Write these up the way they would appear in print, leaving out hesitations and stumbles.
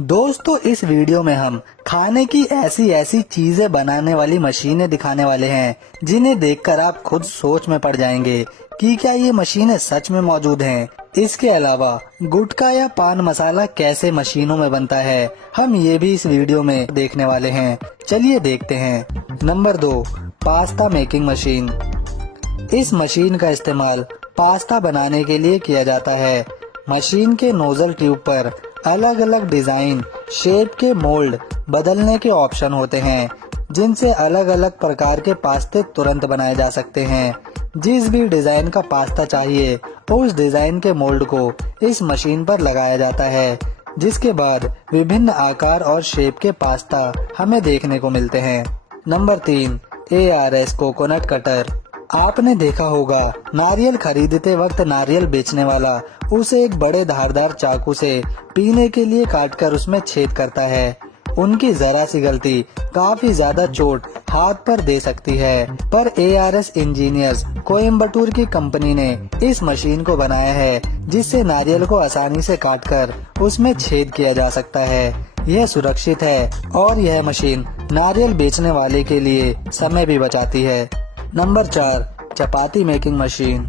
दोस्तों इस वीडियो में हम खाने की ऐसी ऐसी चीजें बनाने वाली मशीनें दिखाने वाले हैं जिन्हें देखकर आप खुद सोच में पड़ जाएंगे कि क्या ये मशीनें सच में मौजूद हैं। इसके अलावा गुटखा या पान मसाला कैसे मशीनों में बनता है, हम ये भी इस वीडियो में देखने वाले हैं। चलिए देखते हैं। Number 2, pasta making machine. इस मशीन का इस्तेमाल पास्ता बनाने के लिए किया जाता है। मशीन के नोजल ट्यूब पर अलग अलग डिजाइन, शेप के मोल्ड बदलने के ऑप्शन होते हैं जिनसे अलग अलग प्रकार के पास्ते तुरंत बनाए जा सकते हैं। जिस भी डिजाइन का पास्ता चाहिए उस डिजाइन के मोल्ड को इस मशीन पर लगाया जाता है, जिसके बाद विभिन्न आकार और शेप के पास्ता हमें देखने को मिलते हैं। Number 3, ARS coconut cutter. आपने देखा होगा नारियल खरीदते वक्त नारियल बेचने वाला उसे एक बड़े धारदार चाकू से पीने के लिए काटकर उसमें छेद करता है। उनकी जरा सी गलती काफी ज्यादा चोट हाथ पर दे सकती है, पर ARS इंजीनियर्स कोयम्बटूर की कंपनी ने इस मशीन को बनाया है जिससे नारियल को आसानी से काटकर उसमें छेद किया जा सकता है। यह सुरक्षित है और यह मशीन नारियल बेचने वाले के लिए समय भी बचाती है। नंबर 4, चपाती मेकिंग मशीन।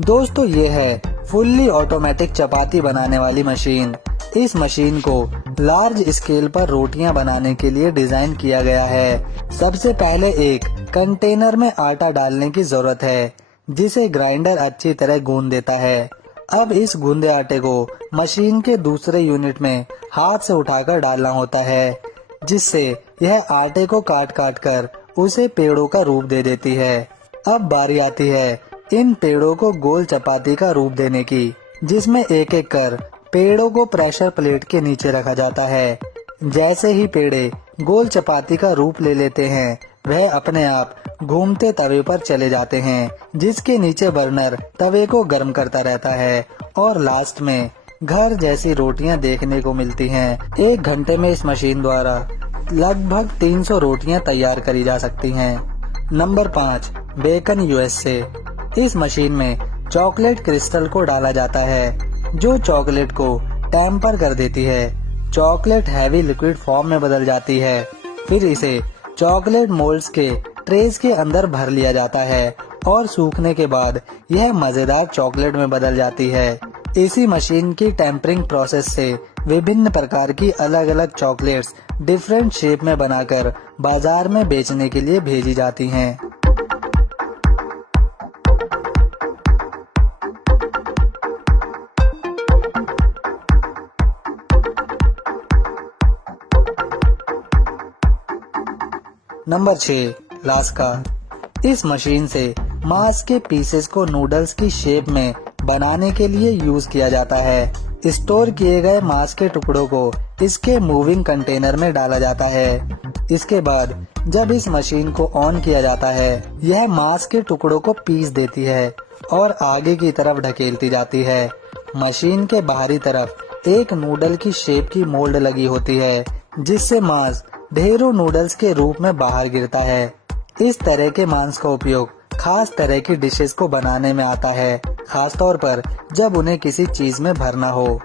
दोस्तों ये है फुल्ली ऑटोमेटिक चपाती बनाने वाली मशीन। इस मशीन को लार्ज स्केल पर रोटियां बनाने के लिए डिजाइन किया गया है। सबसे पहले एक कंटेनर में आटा डालने की जरूरत है जिसे ग्राइंडर अच्छी तरह गूंद देता है। अब इस गूंदे आटे को मशीन के दूसरे यूनिट में हाथ से उठाकर डालना होता है, जिससे यह आटे को काट काट कर उसे पेड़ों का रूप दे देती है। अब बारी आती है इन पेड़ों को गोल चपाती का रूप देने की, जिसमें एक एक कर पेड़ों को प्रेशर प्लेट के नीचे रखा जाता है। जैसे ही पेड़े गोल चपाती का रूप ले लेते हैं वह अपने आप घूमते तवे पर चले जाते हैं, जिसके नीचे बर्नर तवे को गर्म करता रहता है और लास्ट में घर जैसी रोटियां देखने को मिलती हैं। 1 घंटे में इस मशीन द्वारा लगभग 300 रोटियां तैयार करी जा सकती हैं। Number 5, bacon USA। इस मशीन में चॉकलेट क्रिस्टल को डाला जाता है जो चॉकलेट को टेम्पर कर देती है। चॉकलेट हैवी लिक्विड फॉर्म में बदल जाती है, फिर इसे चॉकलेट मोल्ड्स के ट्रेस के अंदर भर लिया जाता है और सूखने के बाद यह मजेदार चॉकलेट में बदल जाती है। इसी मशीन की टेम्परिंग प्रोसेस से विभिन्न प्रकार की अलग अलग चॉकलेट्स डिफरेंट शेप में बनाकर बाजार में बेचने के लिए भेजी जाती हैं। नंबर 6, लास्का। इस मशीन से मांस के पीसेस को नूडल्स की शेप में बनाने के लिए यूज किया जाता है। स्टोर किए गए मांस के टुकड़ों को इसके मूविंग कंटेनर में डाला जाता है। इसके बाद जब इस मशीन को ऑन किया जाता है यह मांस के टुकड़ों को पीस देती है और आगे की तरफ ढकेलती जाती है। मशीन के बाहरी तरफ एक नूडल की शेप की मोल्ड लगी होती है जिससे मांस ढेरों नूडल्स के रूप में बाहर गिरता है। इस तरह के मांस का उपयोग खास तरह की डिशेस को बनाने में आता है, खास तौर पर जब उन्हें किसी चीज में भरना हो।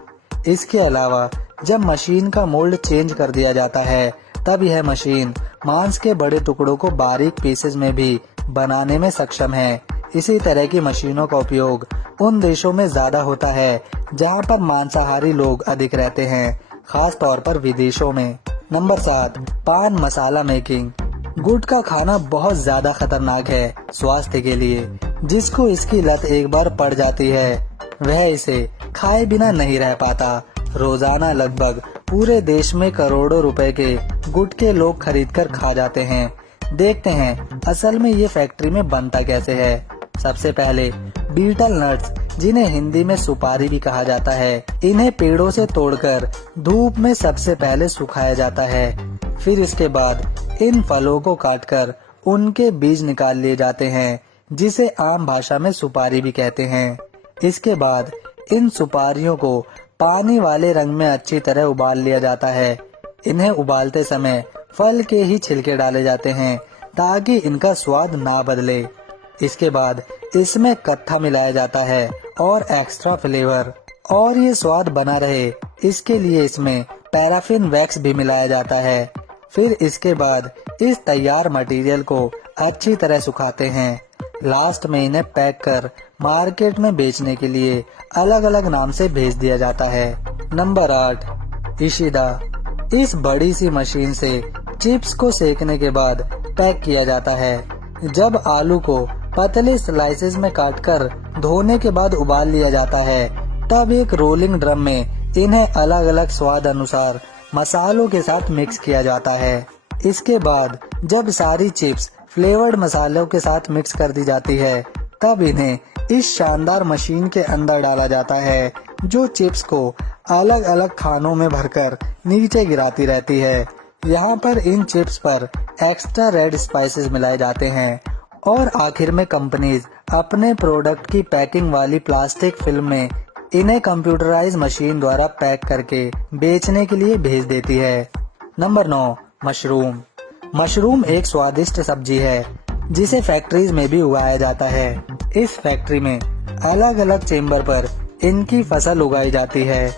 इसके अलावा जब मशीन का मोल्ड चेंज कर दिया जाता है तब यह मशीन मांस के बड़े टुकड़ों को बारीक पीसेस में भी बनाने में सक्षम है। इसी तरह की मशीनों का उपयोग उन देशों में ज्यादा होता है जहां पर मांसाहारी लोग अधिक रहते हैं, खास तौर पर विदेशों में। नंबर 7, पान मसाला मेकिंग। गुटखा खाना बहुत ज्यादा खतरनाक है स्वास्थ्य के लिए। जिसको इसकी लत एक बार पड़ जाती है वह इसे खाए बिना नहीं रह पाता। रोजाना लगभग पूरे देश में करोड़ों रुपए के गुटखे लोग खरीदकर खा जाते हैं। देखते हैं असल में ये फैक्ट्री में बनता कैसे है। सबसे पहले बीटल नट्स, जिन्हें हिंदी में सुपारी भी कहा जाता है, इन्हें पेड़ों से तोड़कर धूप में सबसे पहले सुखाया जाता है। फिर इसके बाद इन फलों को काटकर उनके बीज निकाल लिए जाते हैं, जिसे आम भाषा में सुपारी भी कहते हैं। इसके बाद इन सुपारियों को पानी वाले रंग में अच्छी तरह उबाल लिया जाता है। इन्हें उबालते समय फल के ही छिलके डाले जाते हैं ताकि इनका स्वाद ना बदले। इसके बाद इसमें कत्था मिलाया जाता है और एक्स्ट्रा फ्लेवर, और ये स्वाद बना रहे इसके लिए इसमें पैराफिन वैक्स भी मिलाया जाता है। फिर इसके बाद इस तैयार मटेरियल को अच्छी तरह सुखाते हैं। लास्ट में इन्हें पैक कर मार्केट में बेचने के लिए अलग अलग नाम से भेज दिया जाता है। नंबर 8, इशिदा। इस बड़ी सी मशीन से चिप्स को सेकने के बाद पैक किया जाता है। जब आलू को पतले स्लाइसेस में काटकर धोने के बाद उबाल लिया जाता है, तब एक रोलिंग ड्रम में इन्हें अलग अलग स्वाद अनुसार मसालों के साथ मिक्स किया जाता है। इसके बाद जब सारी चिप्स फ्लेवर्ड मसालों के साथ मिक्स कर दी जाती है, तब इन्हें इस शानदार मशीन के अंदर डाला जाता है, जो चिप्स को अलग अलग खानों में भरकर नीचे गिराती रहती है। यहाँ पर इन चिप्स पर एक्स्ट्रा रेड स्पाइसेस मिलाए जाते हैं और आखिर में कंपनीज अपने प्रोडक्ट की पैकिंग वाली प्लास्टिक फिल्म में इन्हें कंप्यूटराइज मशीन द्वारा पैक करके बेचने के लिए भेज देती है। Number 9, mushroom. मशरूम एक स्वादिष्ट सब्जी है जिसे फैक्ट्रीज में भी उगाया जाता है। इस फैक्ट्री में अलग अलग चेम्बर पर इनकी फसल उगाई जाती है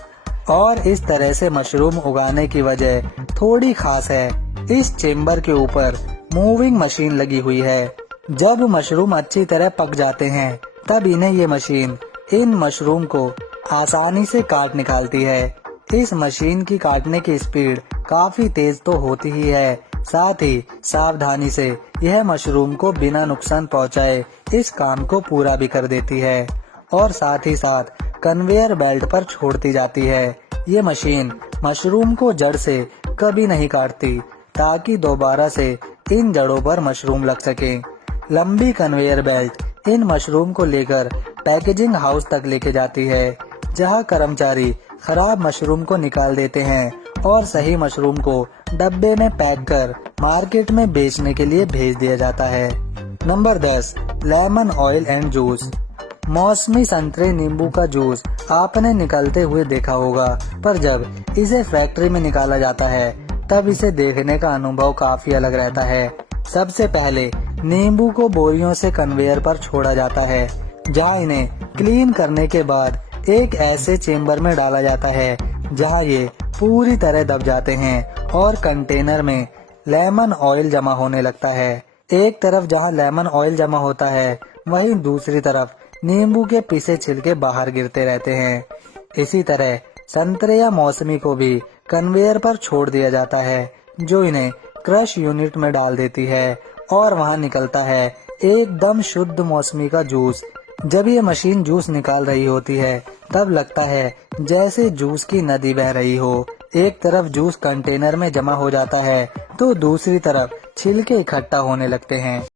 और इस तरह से मशरूम उगाने की वजह थोड़ी खास है। इस चेम्बर के ऊपर मूविंग मशीन लगी हुई है। जब मशरूम अच्छी तरह पक जाते हैं, तब इन्हें ये मशीन इन मशरूम को आसानी से काट निकालती है। इस मशीन की काटने की स्पीड काफी तेज तो होती ही है, साथ ही सावधानी से यह मशरूम को बिना नुकसान पहुंचाए इस काम को पूरा भी कर देती है और साथ ही साथ कन्वेयर बेल्ट पर छोड़ती जाती है। ये मशीन मशरूम को जड़ से कभी नहीं काटती, ताकि दोबारा से इन जड़ों पर मशरूम लग सके। लंबी कन्वेयर बेल्ट इन मशरूम को लेकर पैकेजिंग हाउस तक लेके जाती है, जहां कर्मचारी खराब मशरूम को निकाल देते हैं और सही मशरूम को डब्बे में पैक कर मार्केट में बेचने के लिए भेज दिया जाता है। Number 10, lemon oil and juice. मौसमी संतरे नींबू का जूस आपने निकलते हुए देखा होगा, पर जब इसे फैक्ट्री में निकाला जाता है, तब इसे देखने का अनुभव काफी अलग रहता है। सबसे पहले नींबू को बोरियों से कन्वेयर पर छोड़ा जाता है, जहां इन्हें क्लीन करने के बाद एक ऐसे चेम्बर में डाला जाता है जहां ये पूरी तरह दब जाते हैं और कंटेनर में लेमन ऑयल जमा होने लगता है। एक तरफ जहां लेमन ऑयल जमा होता है, वहीं दूसरी तरफ नींबू के पीसे छिलके बाहर गिरते रहते हैं। इसी तरह संतरे या मौसमी को भी कन्वेयर पर छोड़ दिया जाता है, जो इन्हें क्रश यूनिट में डाल देती है और वहां निकलता है एकदम शुद्ध मौसमी का जूस। जब ये मशीन जूस निकाल रही होती है, तब लगता है जैसे जूस की नदी बह रही हो। एक तरफ जूस कंटेनर में जमा हो जाता है, तो दूसरी तरफ छिलके इकट्ठा होने लगते हैं।